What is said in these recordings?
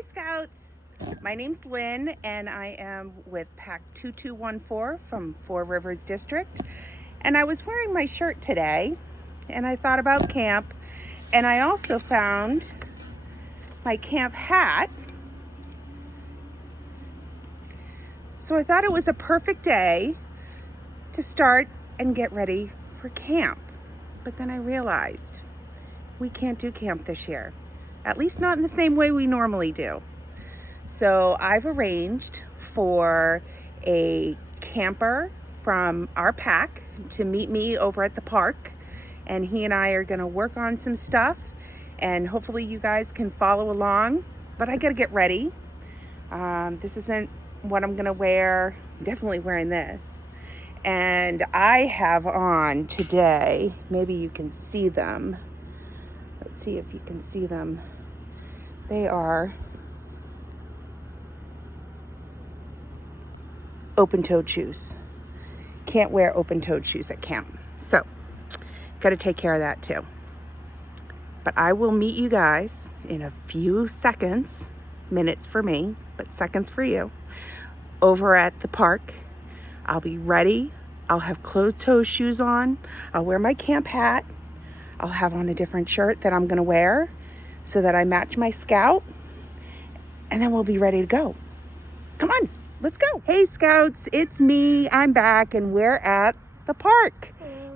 Hi Scouts, my name's Lynn and I am with Pack 2214 from Four Rivers District, and I was wearing my shirt today and I thought about camp, and I also found my camp hat. So I thought it was a perfect day to start and get ready for camp. But then I realized we can't do camp this year, at least not in the same way we normally do. So I've arranged for a camper from our pack to meet me over at the park, and he and I are going to work on some stuff, and hopefully you guys can follow along. But I got to get ready. This isn't what I'm going to wear. I'm definitely wearing this. And I have on today, maybe you can see them. Let's see if you can see them. They are open-toed shoes. Can't wear open-toed shoes at camp. So, got to take care of that too. But I will meet you guys in a few seconds, minutes for me, but seconds for you, over at the park. I'll be ready. I'll have closed-toe shoes on. I'll wear my camp hat. I'll have on a different shirt that I'm going to wear so that I match my Scout. And then we'll be ready to go. Come on, let's go. Hey, Scouts, it's me. I'm back, and we're at the park.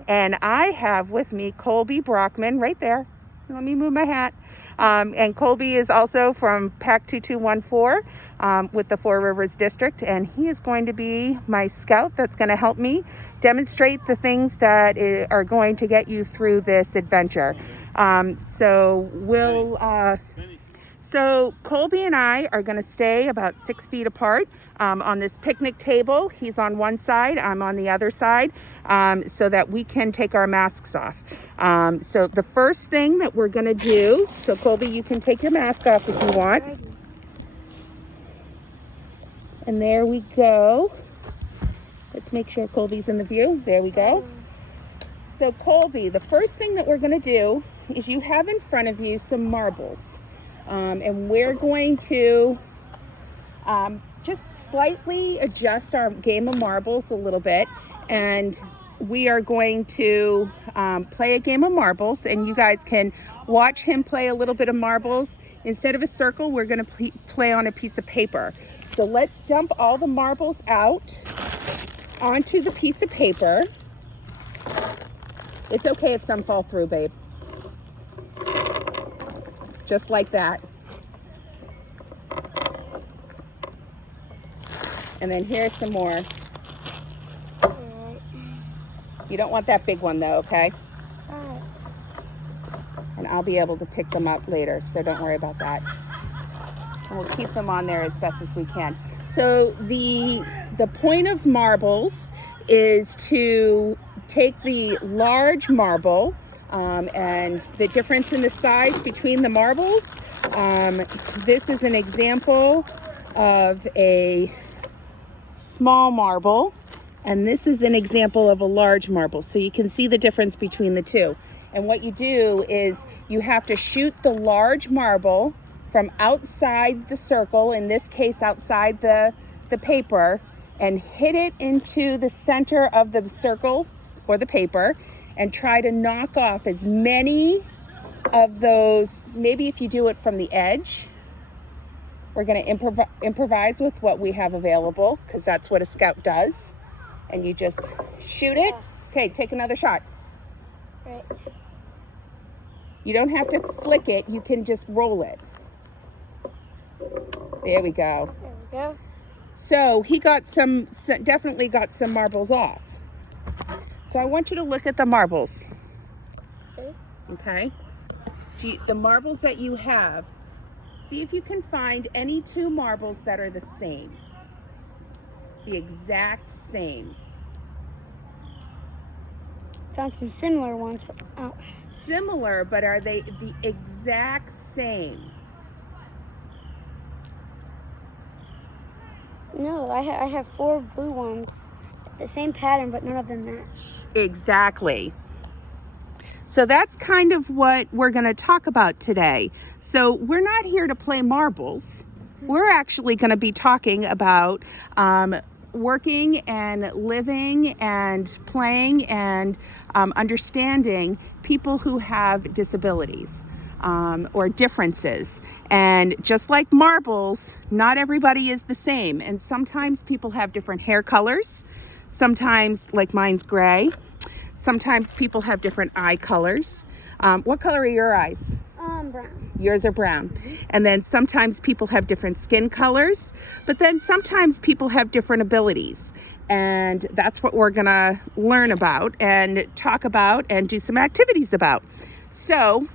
And I have with me Colby Brockman right there. Let me move my hat. And Colby is also from Pack 2214 with the Four Rivers District, and he is going to be my Scout that's going to help me demonstrate the things that are going to get you through this adventure. So Colby and I are going to stay about 6 feet apart on this picnic table. He's on one side, I'm on the other side, so that we can take our masks off. So the first thing that we're going to do, so Colby, you can take your mask off if you want. And there we go. Let's make sure Colby's in the view. There we go. So Colby, the first thing that we're going to do is you have in front of you some marbles. And we're going to just slightly adjust our game of marbles a little bit. And we are going to play a game of marbles, and you guys can watch him play a little bit of marbles. Instead of a circle, we're going to play on a piece of paper. So let's dump all the marbles out onto the piece of paper. It's okay if some fall through, babe. Just like that. And then here's some more. You don't want that big one though, okay? And I'll be able to pick them up later, so don't worry about that. And we'll keep them on there as best as we can. So the point of marbles is to take the large marble, and the difference in the size between the marbles. This is an example of a small marble, and this is an example of a large marble. So you can see the difference between the two. And what you do is you have to shoot the large marble from outside the circle, in this case outside the paper, and hit it into the center of the circle or the paper, and try to knock off as many of those. Maybe if you do it from the edge, we're going to improvise with what we have available, because that's what a Scout does. And you just shoot it. Okay, take another shot. Right. You don't have to flick it, you can just roll it. There we go. There we go. So he definitely got some marbles off. So I want you to look at the marbles. Okay? The marbles that you have, see if you can find any two marbles that are the same. The exact same. Found some similar ones, but Similar, but are they the exact same? no, I have 4 blue ones. The same pattern, but none of them match. Exactly. So that's kind of what we're going to talk about today. So we're not here to play marbles. We're actually going to be talking about working and living and playing and understanding people who have disabilities or differences. And just like marbles, not everybody is the same. And sometimes people have different hair colors. Sometimes, like mine's gray. Sometimes people have different eye colors. What color are your eyes? Brown. Yours are brown. And then sometimes people have different skin colors, but then sometimes people have different abilities. And that's what we're going to learn about and talk about and do some activities about. So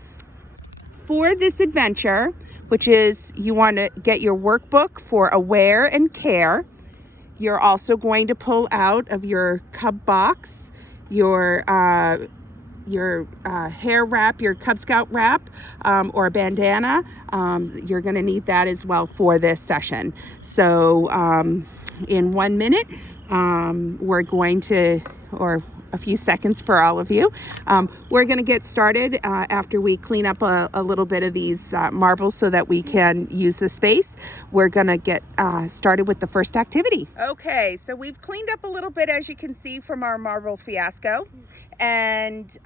for this adventure, which is you want to get your workbook for aware and care, you're also going to pull out of your cub box your hair wrap, your Cub Scout wrap, or a bandana. You're going to need that as well for this session. So in 1 minute, we're going to, or a few seconds for all of you, we're going to get started after we clean up a little bit of these marbles so that we can use the space. We're going to get started with the first activity. Okay, so we've cleaned up a little bit, as you can see, from our marble fiasco. And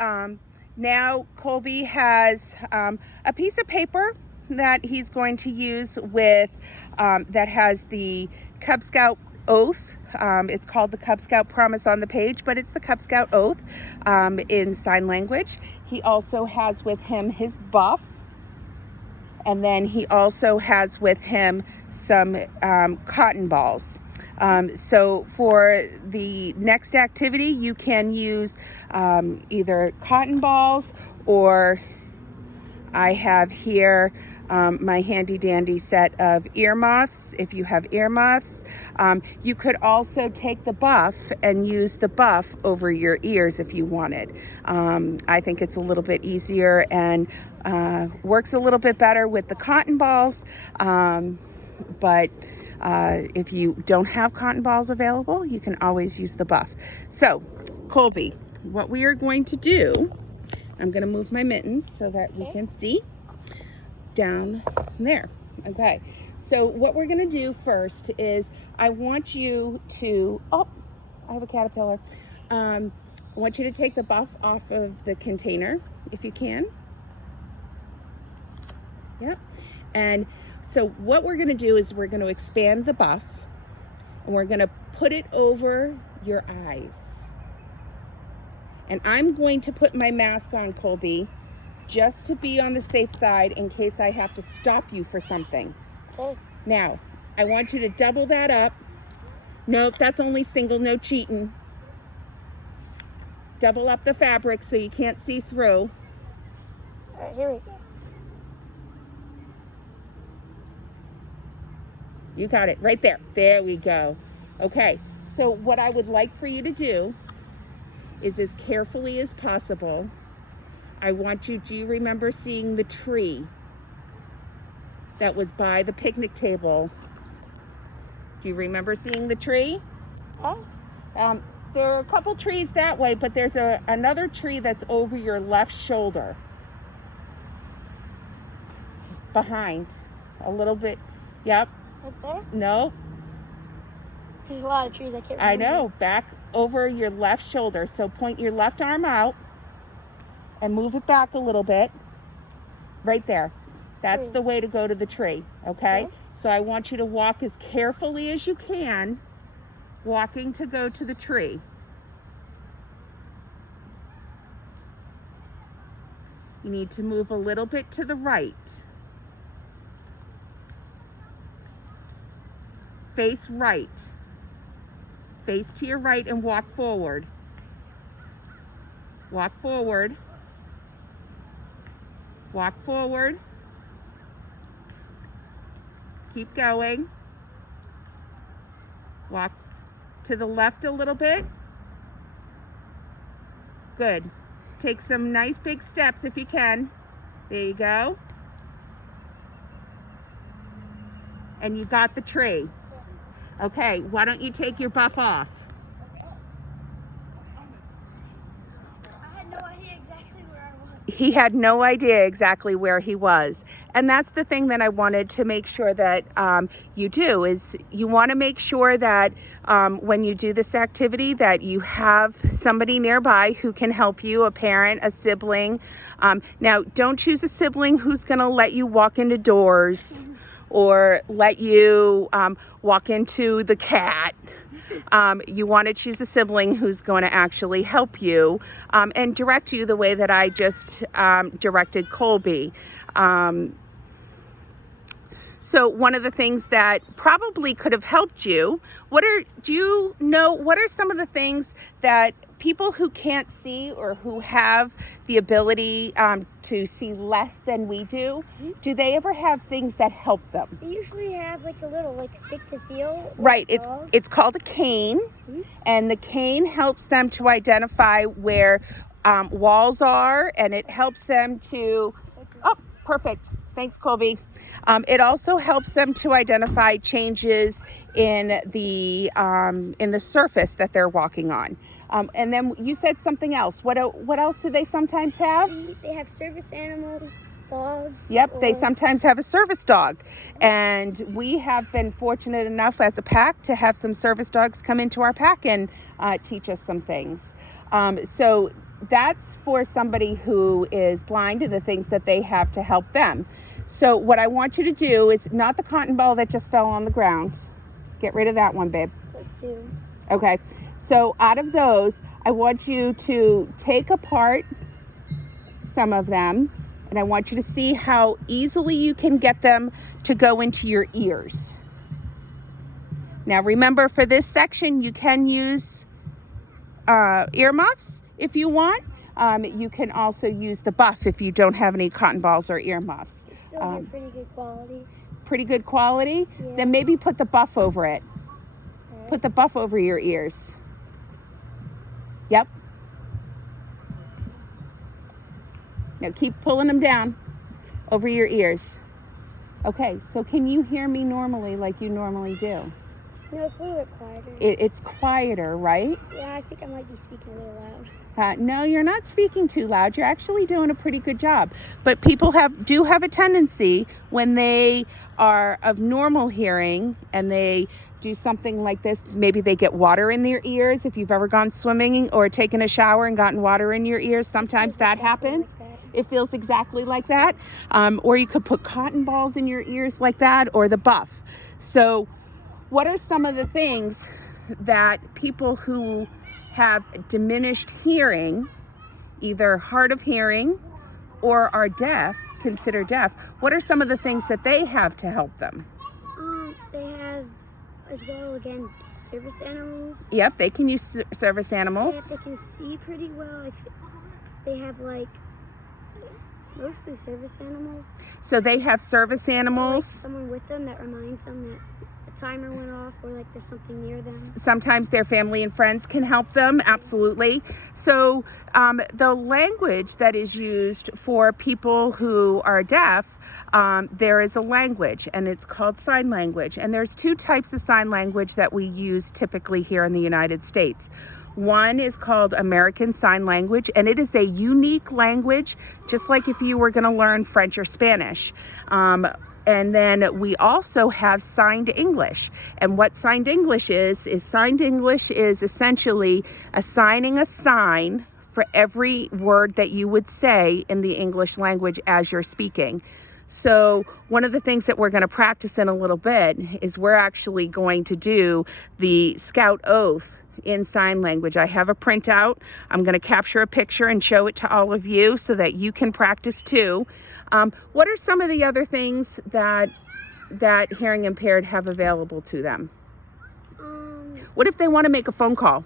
now Colby has a piece of paper that he's going to use with, that has the Cub Scout oath. It's called the Cub Scout promise on the page, but it's the Cub Scout oath in sign language. He also has with him his buff. And then he also has with him some cotton balls. So for the next activity, you can use either cotton balls, or I have here my handy dandy set of earmuffs. If you have earmuffs, you could also take the buff and use the buff over your ears if you wanted. I think it's a little bit easier and works a little bit better with the cotton balls, but if you don't have cotton balls available, you can always use the buff. So, Colby, what we are going to do, I'm going to move my mittens so that we can see down there. Okay, so what we're going to do first is I want you to, oh, I have a caterpillar. I want you to take the buff off of the container if you can. Yep. And so what we're going to do is we're going to expand the buff and we're going to put it over your eyes. And I'm going to put my mask on, Colby, just to be on the safe side in case I have to stop you for something. Okay. Now, I want you to double that up. Nope, that's only single, no cheating. Double up the fabric so you can't see through. All right, here we go. You got it right there. There we go. Okay, so what I would like for you to do is, as carefully as possible, I want you, do you remember seeing the tree that was by the picnic table? Do you remember seeing the tree? Oh. There are a couple trees that way, but there's another tree that's over your left shoulder. Behind. A little bit. Yep. Right there? No. There's a lot of trees I can't remember. I know. Back over your left shoulder. So point your left arm out and move it back a little bit. Right there. That's the way to go to the tree. Okay? So I want you to walk as carefully as you can, walking to go to the tree. You need to move a little bit to the right. Face right. Face to your right and walk forward. Walk forward. Walk forward. Keep going. Walk to the left a little bit. Good. Take some nice big steps if you can. There you go. And you got the tree. Okay, why don't you take your buff off? I had no idea exactly where I he had no idea exactly where he was. And that's the thing that I wanted to make sure that you do, is you want to make sure that when you do this activity that you have somebody nearby who can help you, a parent, a sibling. Now, don't choose a sibling who's going to let you walk into doors or let you walk into the cat. You want to choose a sibling who's going to actually help you and direct you the way that I just directed Colby. So one of the things that probably could have helped you, what are some of the things that people who can't see or who have the ability to see less than we do they ever have things that help them? They usually have like a little stick to feel. Right, it's called a cane, and the cane helps them to identify where walls are, and it helps them to, oh, perfect, thanks Colby. It also helps them to identify changes in the surface that they're walking on. And then you said something else. What else do they sometimes have? They have service animals, dogs. Yep, they sometimes have a service dog. And we have been fortunate enough as a pack to have some service dogs come into our pack and teach us some things. So that's for somebody who is blind and the things that they have to help them. So what I want you to do is not the cotton ball that just fell on the ground. Get rid of that one, babe. Two. Okay. So out of those, I want you to take apart some of them, and I want you to see how easily you can get them to go into your ears. Now remember, for this section, you can use earmuffs if you want. You can also use the buff if you don't have any cotton balls or earmuffs. It's still pretty good quality. Pretty good quality? Yeah. Then maybe put the buff over it. Okay. Put the buff over your ears. Yep. Now keep pulling them down over your ears. Okay, so can you hear me normally like you normally do? No, it's a little bit quieter. It's quieter, right? Yeah, I think I might be speaking a little loud. No, you're not speaking too loud. You're actually doing a pretty good job. But people do have a tendency when they are of normal hearing and they do something like this, maybe they get water in their ears. If you've ever gone swimming or taken a shower and gotten water in your ears, sometimes that happens. It feels exactly like that. Or you could put cotton balls in your ears like that, or the buff. So what are some of the things that people who have diminished hearing, either hard of hearing or are deaf, considered deaf, what are some of the things that they have to help them? They have, as well, again, service animals. Yep, they can use service animals. They can see pretty well. They have, mostly service animals. So they have service animals. Someone with them that reminds them that a timer went off, or there's something near them. Sometimes their family and friends can help them, absolutely. So the language that is used for people who are deaf, there is a language, and it's called sign language. And there's two types of sign language that we use typically here in the United States. One is called American Sign Language, and it is a unique language, just like if you were going to learn French or Spanish. And then we also have signed English. And what signed English is signed English is essentially assigning a sign for every word that you would say in the English language as you're speaking. So one of the things that we're going to practice in a little bit is we're actually going to do the Scout Oath in sign language. I have a printout. I'm going to capture a picture and show it to all of you so that you can practice too. What are some of the other things that hearing impaired have available to them? What if they want to make a phone call?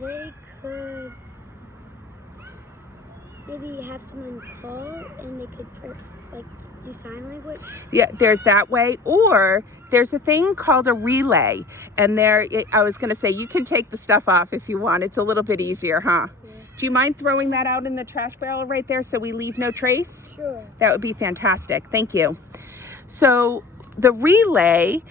They could maybe have someone call, and they could do sign language. Yeah, there's that way. Or there's a thing called a relay. And I was going to say, you can take the stuff off if you want. It's a little bit easier, huh? Yeah. Do you mind throwing that out in the trash barrel right there so we leave no trace? Sure. That would be fantastic. Thank you. So the relay,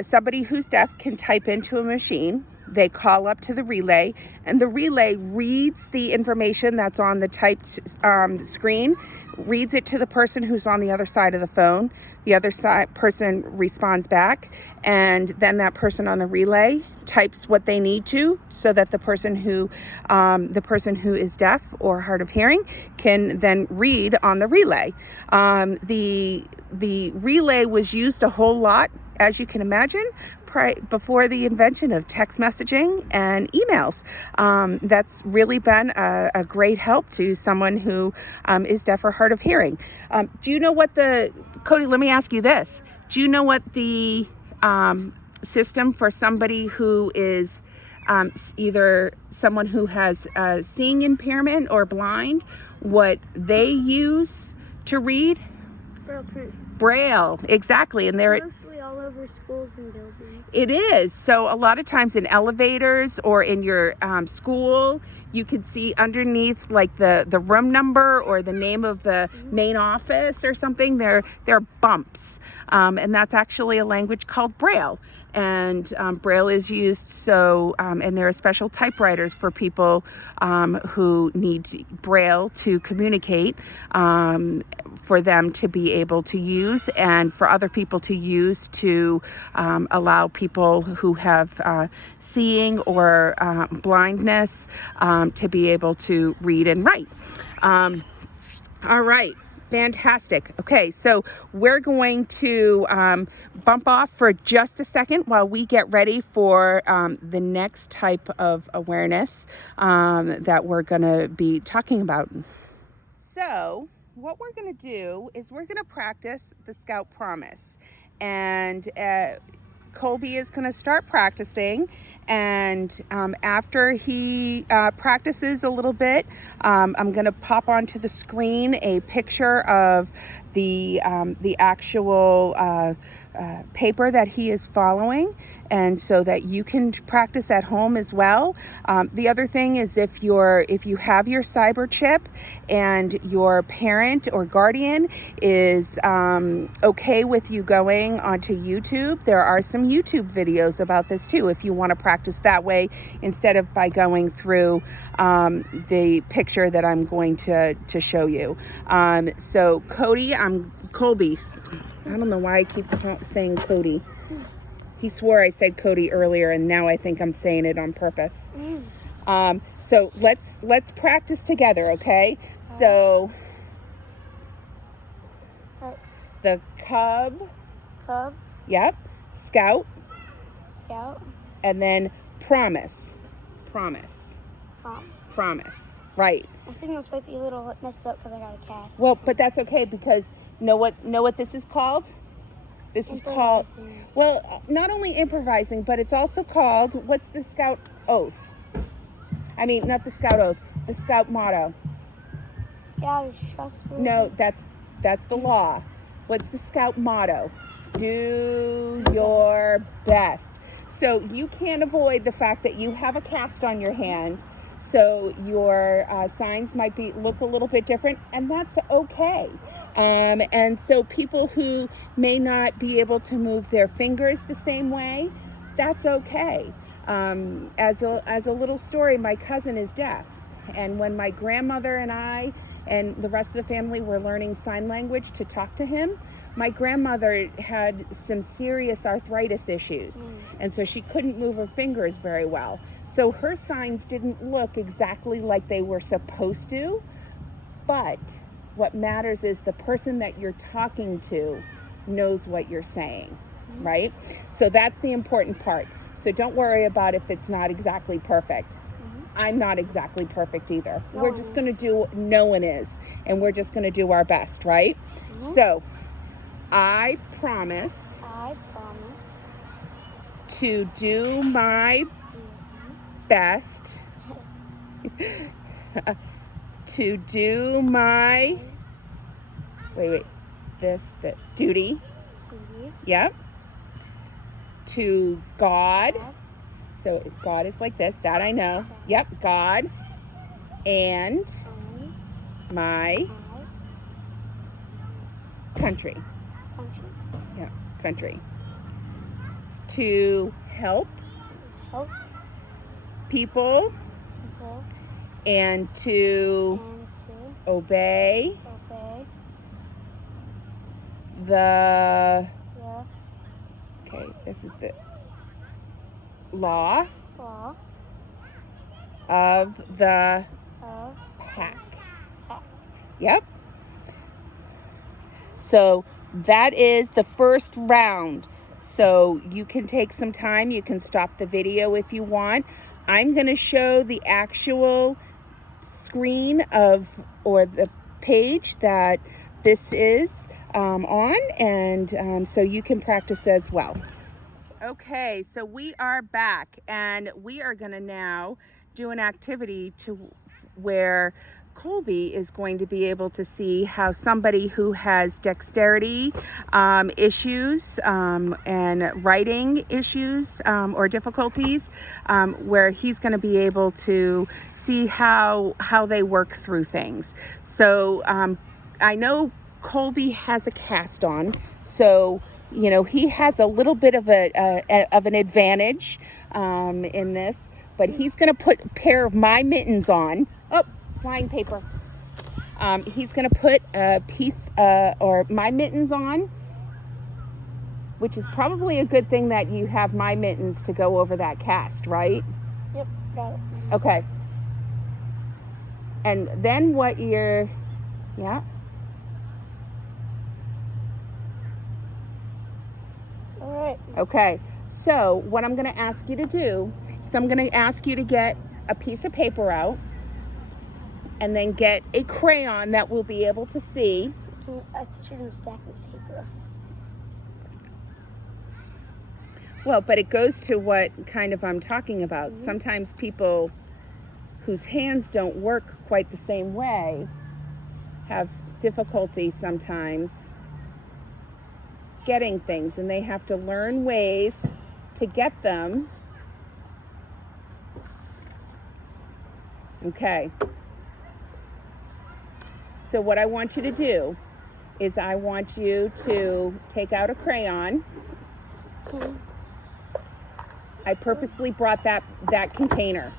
somebody who's deaf can type into a machine. they call up to the relay, and the relay reads the information that's on the typed screen, reads it to the person who's on the other side of the phone. The other person responds back, and then that person on the relay types what they need to, so that the person who is deaf or hard of hearing can then read on the relay. The relay was used a whole lot, as you can imagine, before the invention of text messaging and emails. That's really been a great help to someone who is deaf or hard of hearing. Do you know what Cody, let me ask you this. Do you know what the system for somebody who is either someone who has seeing impairment or blind, what they use to read? Braille, exactly. And it's mostly all over schools and buildings. It is. So a lot of times in elevators or in your school, you could see underneath like the room number or the name of the main office or something, there are bumps. And that's actually a language called Braille. And Braille is used and there are special typewriters for people who need Braille to communicate, for them to be able to use, and for other people to use to allow people who have seeing or blindness to be able to read and write. All right. Fantastic. Okay, so we're going to bump off for just a second while we get ready for the next type of awareness that we're going to be talking about. So what we're going to do is we're going to practice the Scout Promise. And Colby is going to start practicing. And after he practices a little bit, I'm going to pop onto the screen a picture of the actual paper that he is following, and so that you can practice at home as well. The other thing is if you have your cyber chip and your parent or guardian is okay with you going onto YouTube, there are some YouTube videos about this too, if you want to practice that way instead of by going through the picture that I'm going to show you. So Colby, I don't know why I keep saying Cody. He swore I said Cody earlier, and now I think I'm saying it on purpose. So let's practice together, okay? So the cub. Yep. Scout. And then promise. Promise. Right. My signals might be a little messed up because I got a cast. Well, but that's okay, because know what this is called? This is called, well, not only improvising, but it's also called, what's the Scout oath? I mean, not the Scout oath, the Scout motto. Scout is trustworthy. No, that's the law. What's the Scout motto? Do your best. So you can't avoid the fact that you have a cast on your hand, so your signs might look a little bit different, and that's okay. And so people who may not be able to move their fingers the same way, that's okay. As a little story, my cousin is deaf, and when my grandmother and I and the rest of the family were learning sign language to talk to him, my grandmother had some serious arthritis issues, and so she couldn't move her fingers very well. So her signs didn't look exactly like they were supposed to, but what matters is the person that you're talking to knows what you're saying, right? So that's the important part. So don't worry about if it's not exactly perfect. I'm not exactly perfect either. We're just going to no one is, and we're just going to do our best, right? So I promise to do my best to do my the duty. Yep. To God. So God is like this, that I know. Yep, God and my country. Yeah, country. To help people people, and to and obey to obey the, the okay, this is the law law of the of pack. pack. Yep. So that is the first round. So you can take some time. You can stop the video if you want. I'm going to show the actual screen of, or the page that this is on, and so you can practice as well. Okay, so we are back, and we are going to now do an activity to where Colby is going to be able to see how somebody who has dexterity issues and writing issues or difficulties, where he's going to be able to see how they work through things. So I know Colby has a cast on, so you know he has a little bit of an advantage in this, but he's going to put a pair of my mittens on. Oh, flying paper. He's going to put a piece or my mittens on, which is probably a good thing that you have my mittens to go over that cast, right? Yep, got it. Okay. And then what you're, yeah. All right. Okay. So what I'm going to ask you to do is I'm going to ask you to get a piece of paper out, and then get a crayon that we'll be able to see. I shouldn't stack this paper. Well, but it goes to what kind of I'm talking about. Mm-hmm. Sometimes people whose hands don't work quite the same way have difficulty sometimes getting things, and they have to learn ways to get them. Okay. So what I want you to do is I want you to take out a crayon. Okay. I purposely brought that container,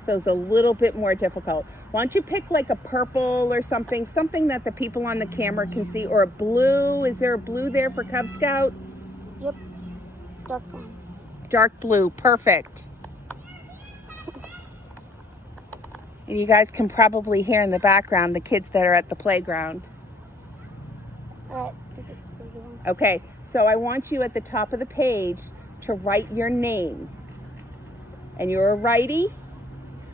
so it's a little bit more difficult. Why don't you pick like a purple or something that the people on the camera can see, or a blue. Is there a blue there for Cub Scouts? Yep, dark one. Dark blue, perfect. And you guys can probably hear in the background the kids that are at the playground. All right, this is the one. Okay, so I want you at the top of the page to write your name. And you're a righty?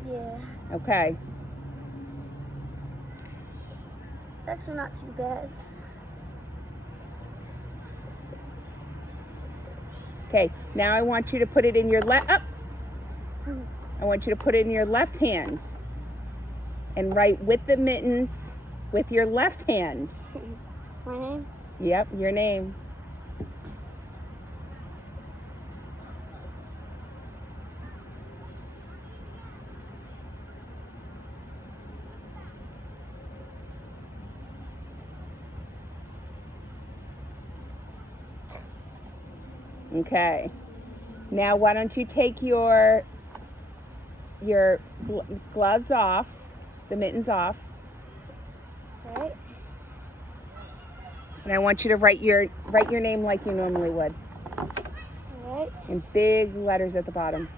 Yeah. Okay. Actually, not too bad. Okay, now I want you to put it in your left. I want you to put it in your left hand and write with the mittens with your left hand. My name? Yep, your name. Okay. Now why don't you take your gloves off, the mittens off. All right. And I want you to write your name like you normally would. All right. In big letters at the bottom.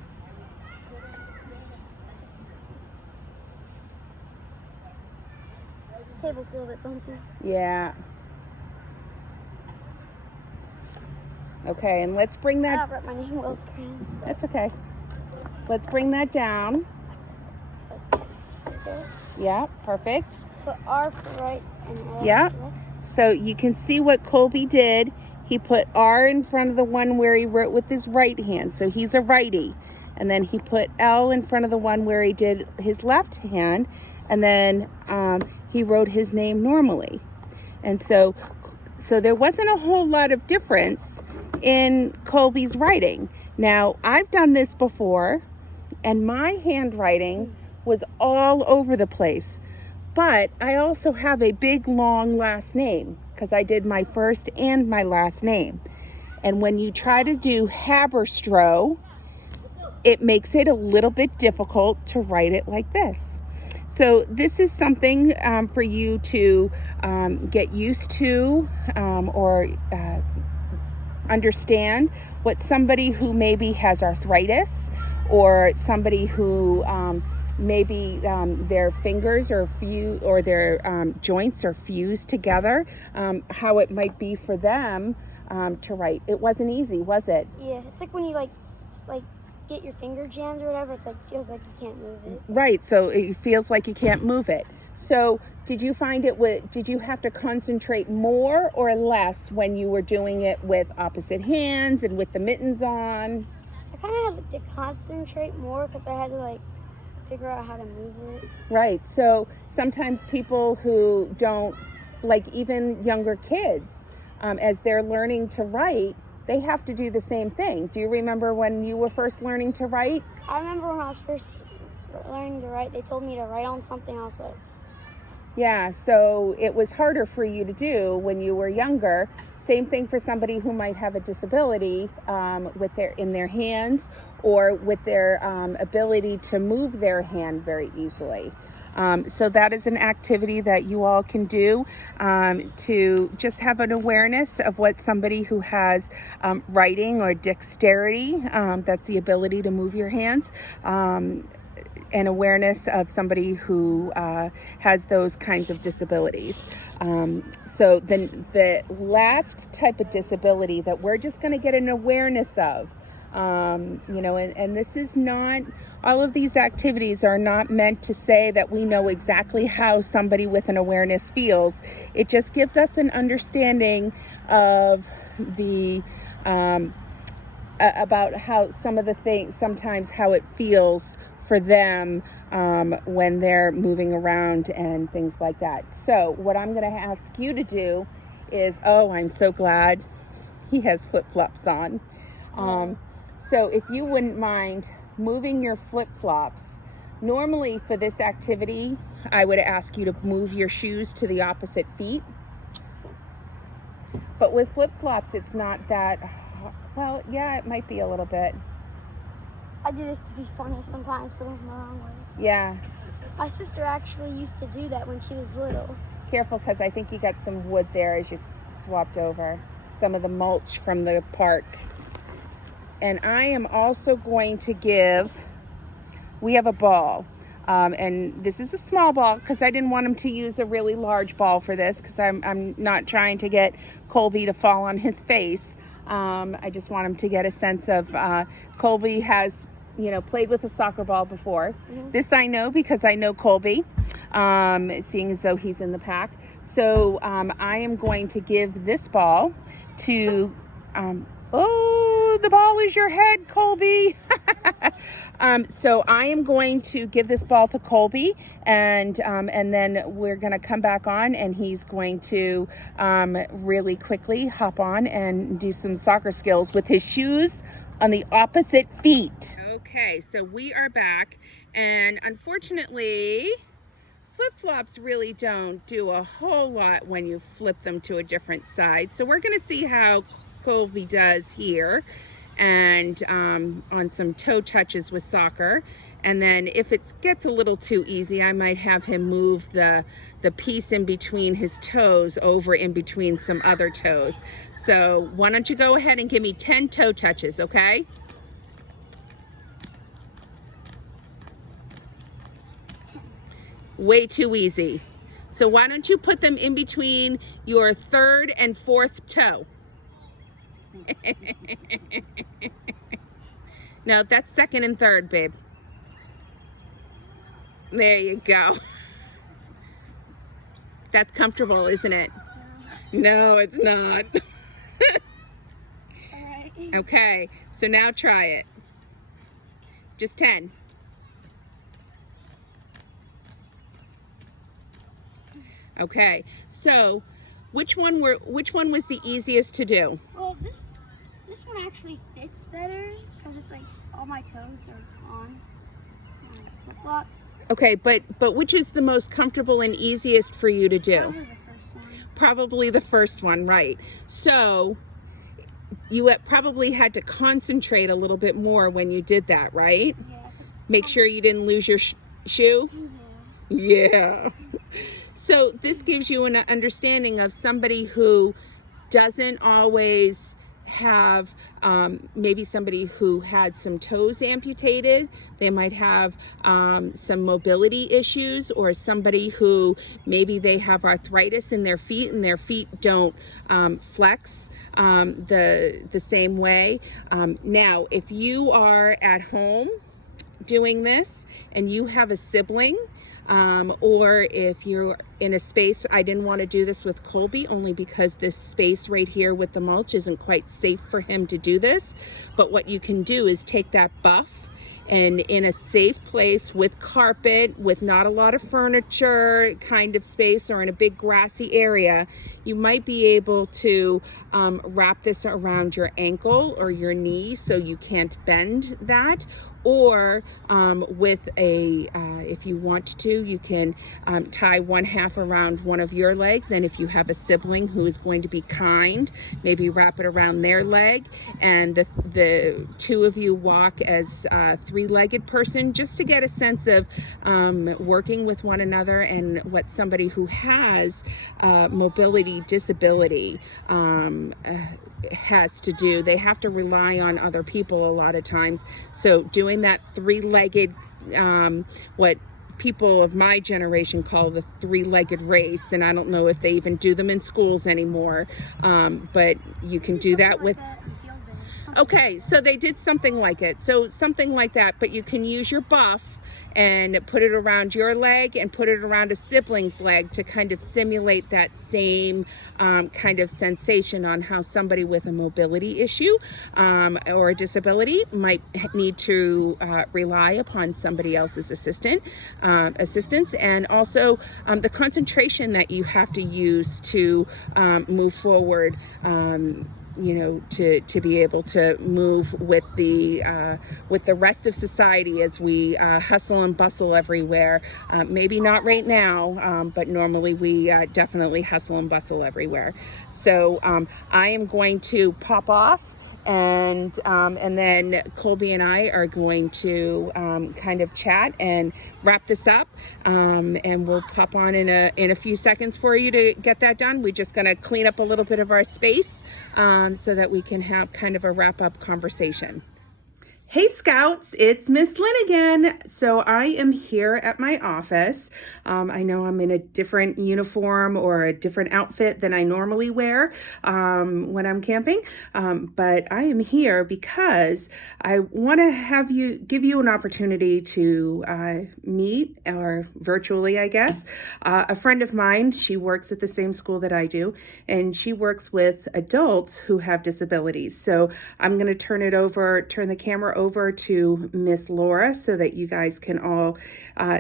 The table's a little bit bumpy. Yeah. Okay, and let's bring I that. don't write my name well with crayons. That's okay. Let's bring that down. Okay. Yeah, perfect. Put R for right and L Yeah. for left. So you can see what Colby did. He put R in front of the one where he wrote with his right hand, so he's a righty. And then he put L in front of the one where he did his left hand, and then he wrote his name normally. And so there wasn't a whole lot of difference in Colby's writing. Now, I've done this before, and my handwriting was all over the place. But I also have a big, long last name because I did my first and my last name. And when you try to do Haberstroh, it makes it a little bit difficult to write it like this. So this is something for you to get used to or understand what somebody who maybe has arthritis, or somebody who maybe their fingers or their joints are fused together, how it might be for them to write. It wasn't easy, was it? Yeah, it's like when you like get your finger jammed or whatever. It's like feels like you can't move it. Right. So it feels like you can't move it. So did you find did you have to concentrate more or less when you were doing it with opposite hands and with the mittens on? I kind of had to concentrate more because I had to like figure out how to move it. Right. So sometimes people who don't, like even younger kids, as they're learning to write, they have to do the same thing. Do you remember when you were first learning to write? I remember when I was first learning to write, they told me to write on something else. Yeah, so it was harder for you to do when you were younger. Same thing for somebody who might have a disability in their hands, or with their ability to move their hand very easily. So that is an activity that you all can do to just have an awareness of what somebody who has writing or dexterity, that's the ability to move your hands, an awareness of somebody who has those kinds of disabilities. So then the last type of disability that we're just going to get an awareness of, and this is not, all of these activities are not meant to say that we know exactly how somebody with an awareness feels. It just gives us an understanding of the about how some of the things, sometimes how it feels for them when they're moving around and things like that. So what I'm going to ask you to do is, I'm so glad he has flip-flops on. So if you wouldn't mind moving your flip-flops. Normally for this activity, I would ask you to move your shoes to the opposite feet. But with flip-flops, it's not that, well, yeah, it might be a little bit. I do this to be funny sometimes, put them the wrong way. Yeah. My sister actually used to do that when she was little. Careful, because I think you got some wood there as you swapped over. Some of the mulch from the park. And I am also going to we have a ball. And this is a small ball because I didn't want him to use a really large ball for this, because I'm not trying to get Colby to fall on his face. I just want him to get a sense of, Colby has, played with a soccer ball before. Mm-hmm. This I know because I know Colby, seeing as though he's in the pack. So I am going to give this ball to, the ball is your head, Colby. So I am going to give this ball to Colby, and then we're going to come back on, and he's going to really quickly hop on and do some soccer skills with his shoes on the opposite feet. Okay, so we are back, and unfortunately, flip-flops really don't do a whole lot when you flip them to a different side. So we're going to see how Colby does here, and on some toe touches with soccer. And then if it gets a little too easy, I might have him move the piece in between his toes over in between some other toes. So why don't you go ahead and give me 10 toe touches, okay? Way too easy. So why don't you put them in between your third and fourth toe? No, that's second and third, babe. There you go. That's comfortable, isn't it? No, it's not. Okay, so now try it. Just 10. Okay, so which one was the easiest to do? Well, this one actually fits better because it's like all my toes are on my flip-flops. Okay, but which is the most comfortable and easiest for you to do? Probably the first one. Probably the first one, right. So probably had to concentrate a little bit more when you did that, right? Yeah. Make sure you didn't lose your shoe. Yeah. Yeah. So this gives you an understanding of somebody who doesn't always have, maybe somebody who had some toes amputated. They might have some mobility issues, or somebody who maybe they have arthritis in their feet and their feet don't flex the same way. Now, if you are at home doing this and you have a sibling, or if you're in a space, I didn't want to do this with Colby only because this space right here with the mulch isn't quite safe for him to do this. But what you can do is take that buff, and in a safe place with carpet, with not a lot of furniture kind of space, or in a big grassy area, you might be able to wrap this around your ankle or your knee so you can't bend that. Or with a, if you want to, you can tie one half around one of your legs, and if you have a sibling who is going to be kind, maybe wrap it around their leg, and the two of you walk as a three-legged person, just to get a sense of working with one another, and what somebody who has mobility disability has to do. They have to rely on other people a lot of times. So doing that three-legged, what people of my generation call the three-legged race, and I don't know if they even do them in schools anymore, but you can do that with, okay, so they did something like it. So something like that, but you can use your buff and put it around your leg and put it around a sibling's leg to kind of simulate that same kind of sensation on how somebody with a mobility issue or a disability might need to rely upon somebody else's assistance, and also the concentration that you have to use to move forward, you know, to be able to move with the rest of society as we hustle and bustle everywhere. Maybe not right now, but normally we definitely hustle and bustle everywhere. So I am going to pop off, and then Colby and I are going to kind of chat and wrap this up, and we'll pop on in a few seconds for you to get that done. We're just going to clean up a little bit of our space so that we can have kind of a wrap-up conversation. Hey Scouts, it's Miss Lynn again. So I am here at my office. I know I'm in a different uniform or a different outfit than I normally wear when I'm camping, but I am here because I want to give you an opportunity to meet, or virtually I guess, a friend of mine. She works at the same school that I do, and she works with adults who have disabilities. So I'm going to turn the camera over to Miss Laura so that you guys can all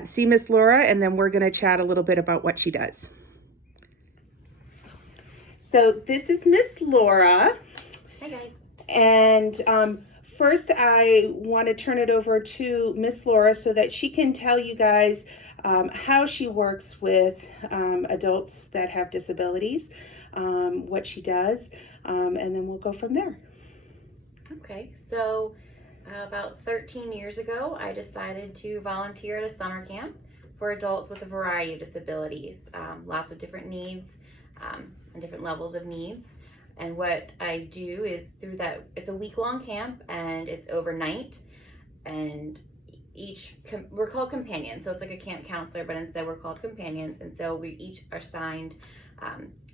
see Miss Laura, and then we're going to chat a little bit about what she does. So this is Miss Laura. Hi guys. And first I want to turn it over to Miss Laura so that she can tell you guys how she works with adults that have disabilities, what she does, and then we'll go from there. Okay, so about 13 years ago, I decided to volunteer at a summer camp for adults with a variety of disabilities, lots of different needs and different levels of needs. And what I do is through that, it's a week-long camp and it's overnight, and we're called companions. So it's like a camp counselor, but instead we're called companions. And so we each are assigned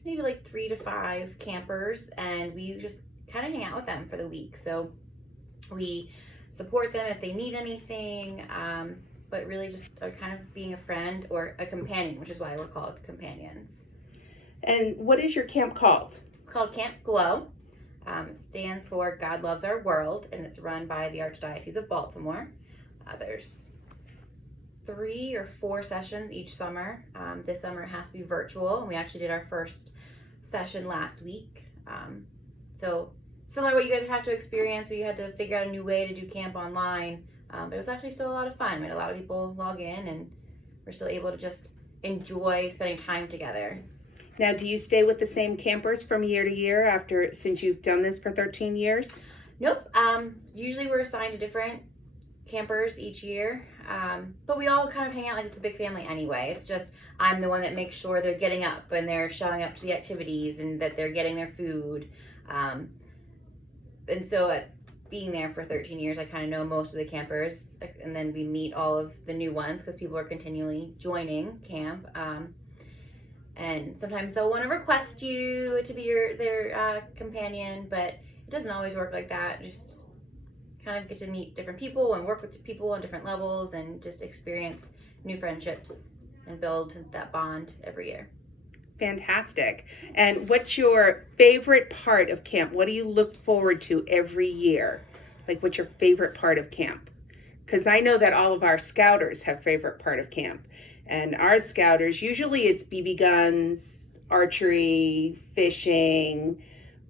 maybe like 3 to 5 campers, and we just kind of hang out with them for the week. So we support them if they need anything, but really just are kind of being a friend or a companion, which is why we're called companions. And what is your camp called? It's called Camp Glow. It stands for God Loves Our World, and it's run by the Archdiocese of Baltimore. There's 3 or 4 sessions each summer. This summer it has to be virtual, and we actually did our first session last week. So similar to what you guys have to experience, where you had to figure out a new way to do camp online, but it was actually still a lot of fun. We had a lot of people log in, and we're still able to just enjoy spending time together. Now, do you stay with the same campers from year to year since you've done this for 13 years? Nope. Usually we're assigned to different campers each year, but we all kind of hang out like it's a big family anyway. It's just I'm the one that makes sure they're getting up and they're showing up to the activities and that they're getting their food. And so being there for 13 years, I kind of know most of the campers, and then we meet all of the new ones because people are continually joining camp. And sometimes they'll want to request you to be their companion, but it doesn't always work like that. Just kind of get to meet different people and work with people on different levels and just experience new friendships and build that bond every year. Fantastic. And what's your favorite part of camp? What do you look forward to every year? Like, what's your favorite part of camp? Because I know that all of our scouters have favorite part of camp. And our scouters, usually it's BB guns, archery, fishing,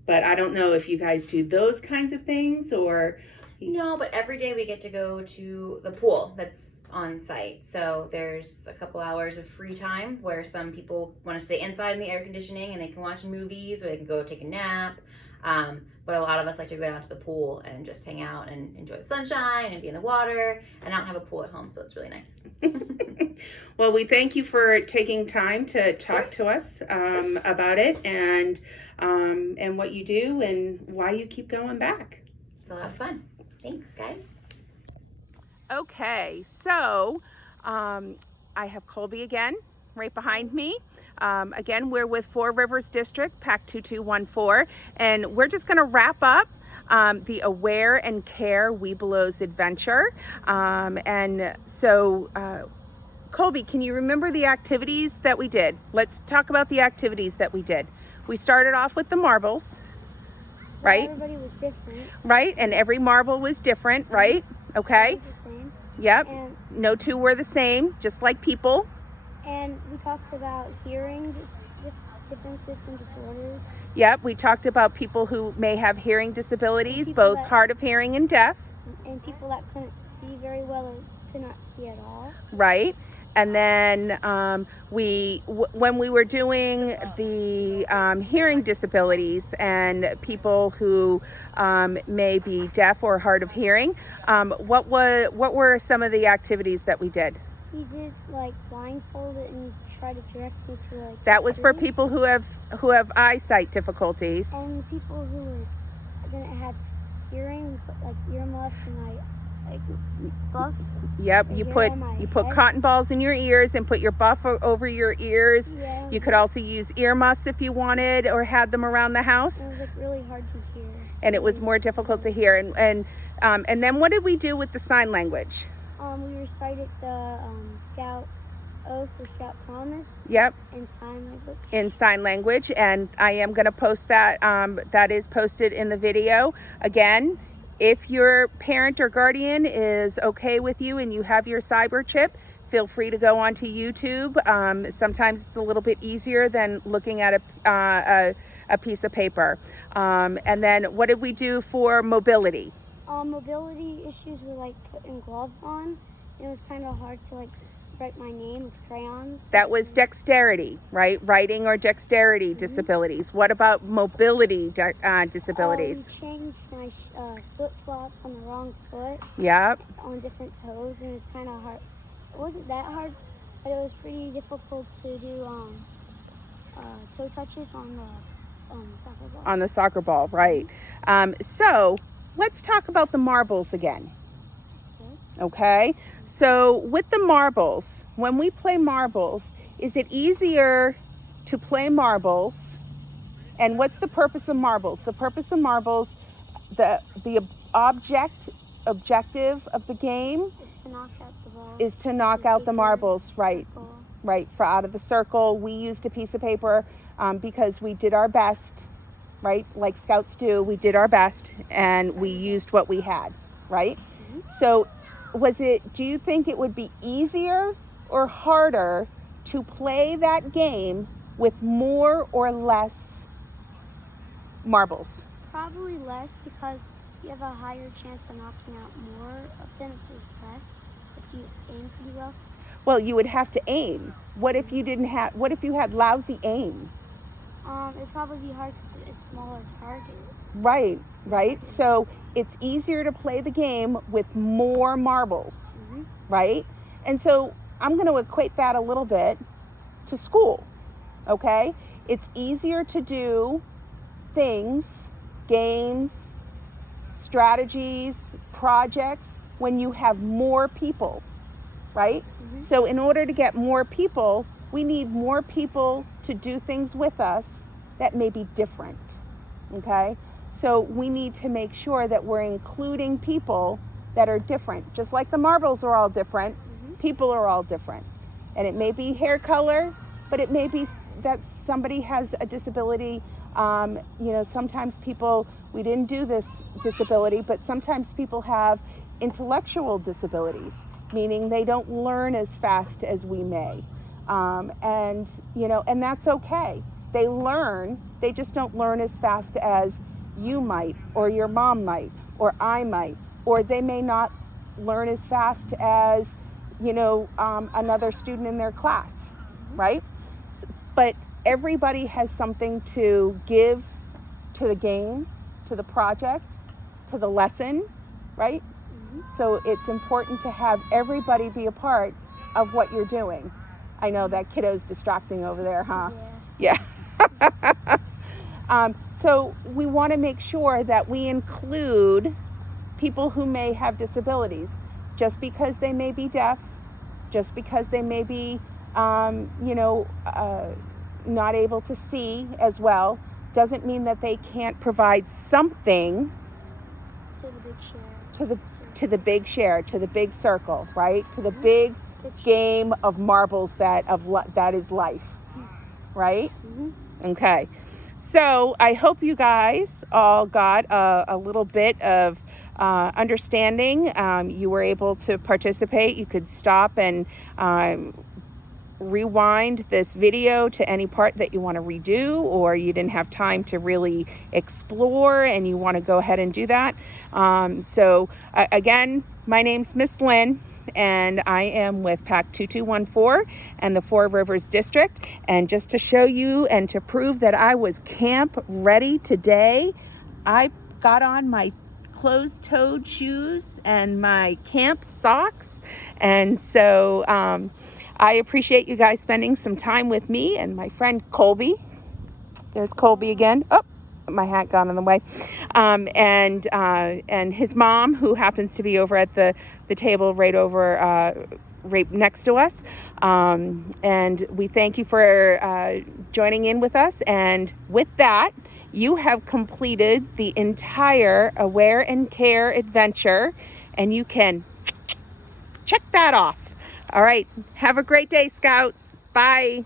but I don't know if you guys do those kinds of things or... No, but every day we get to go to the pool that's on site. So there's a couple hours of free time where some people want to stay inside in the air conditioning and they can watch movies or they can go take a nap. But a lot of us like to go down to the pool and just hang out and enjoy the sunshine and be in the water. And I don't have a pool at home, so it's really nice. Well, we thank you for taking time to talk to us about it and what you do and why you keep going back. It's a lot of fun. Thanks, guys. Okay, so I have Colby again, right behind me. Again, we're with Four Rivers District, PAC 2214, and we're just going to wrap up the Aware and Care WEBELOS adventure. And so, Colby, can you remember the activities that we did? Let's talk about the activities that we did. We started off with the marbles. Right? Everybody was different. Right, and every marble was different, right? Okay. It was the same. Yep. And no two were the same, just like people. And we talked about hearing differences and disorders. Yep, we talked about people who may have hearing disabilities, People both that- hard of hearing and deaf. And people that couldn't see very well or could not see at all. Right. And then when we were doing the hearing disabilities and people who may be deaf or hard of hearing, what were some of the activities that we did? We did like blindfolded and try to direct me to like. That was for tree. people who have eyesight difficulties. And people who didn't have hearing, we put like earmuffs and like buff. Yep, Like you here on my put head. cotton balls in your ears and put your buff over your ears. Yeah. You could also use earmuffs if you wanted or had them around the house. It was like really hard to hear. And it was more difficult to hear. And then what did we do with the sign language? We recited the Scout Oath or Scout Promise Yep, in sign language. in sign language. And I am going to post that. That is posted in the video. Again, if your parent or guardian is okay with you and you have your cyber chip, feel free to go onto YouTube. Sometimes it's a little bit easier than looking at a piece of paper. And then what did we do for mobility? Mobility issues were like putting gloves on. It was kind of hard to like write my name with crayons. That was dexterity, right? Writing or dexterity disabilities. What about mobility disabilities? We changed my flip-flops on the wrong foot Yep. on different toes, and it was kind of hard. It wasn't that hard, but it was pretty difficult to do toe touches on the soccer ball. On the soccer ball, right. So let's talk about the marbles again. Okay? So with the marbles, when we play marbles, is it easier to play marbles? And what's the purpose of marbles? The purpose of marbles, the objective of the game Is to knock out the balls. is to knock out the marbles, right? Circle. Right, for out of the circle. We used a piece of paper because we did our best, right? Like scouts do, we did our best and we used what we had, right? So do you think it would be easier or harder to play that game with more or less marbles? Probably less because you have a higher chance of knocking out more of them if there's less. If you aim pretty well. Well, you would have to aim. What if you had lousy aim? It'd probably be hard because it's a smaller target. Right, right. So it's easier to play the game with more marbles, right? And so I'm going to equate that a little bit to school, okay? It's easier to do things, games, strategies, projects when you have more people, right? So in order to get more people, we need more people to do things with us that may be different, okay? So we need to make sure that we're including people that are different. Just like the marbles are all different, people are all different. And it may be hair color, but it may be that somebody has a disability. Sometimes people, we didn't do this disability, but sometimes people have intellectual disabilities, meaning they don't learn as fast as we may. And that's okay. They learn, they just don't learn as fast as you might, or your mom might, or I might, or they may not learn as fast as, another student in their class, right? But everybody has something to give to the game, to the project, to the lesson, right? So it's important to have everybody be a part of what you're doing. I know that kiddo's distracting over there, huh? Yeah. So we want to make sure that we include people who may have disabilities. Just because they may be deaf, just because they may be, not able to see as well, doesn't mean that they can't provide something To the big share. to the big share, to the big circle, right? To the big game of marbles that is life, right? Okay. So I hope you guys all got a little bit of understanding. You were able to participate. You could stop and rewind this video to any part that you want to redo, or you didn't have time to really explore and you want to go ahead and do that. Again, my name's Miss Lynn, and I am with PAC 2214 and the Four Rivers District. And just to show you and to prove that I was camp ready today, I got on my closed-toed shoes and my camp socks. And so I appreciate you guys spending some time with me and my friend Colby. There's Colby again. Oh, my hat got in the way. And his mom, who happens to be over at the table right next to us. And we thank you for joining in with us. And with that, you have completed the entire Aware and Care adventure, and you can check that off. All right. Have a great day, Scouts. Bye.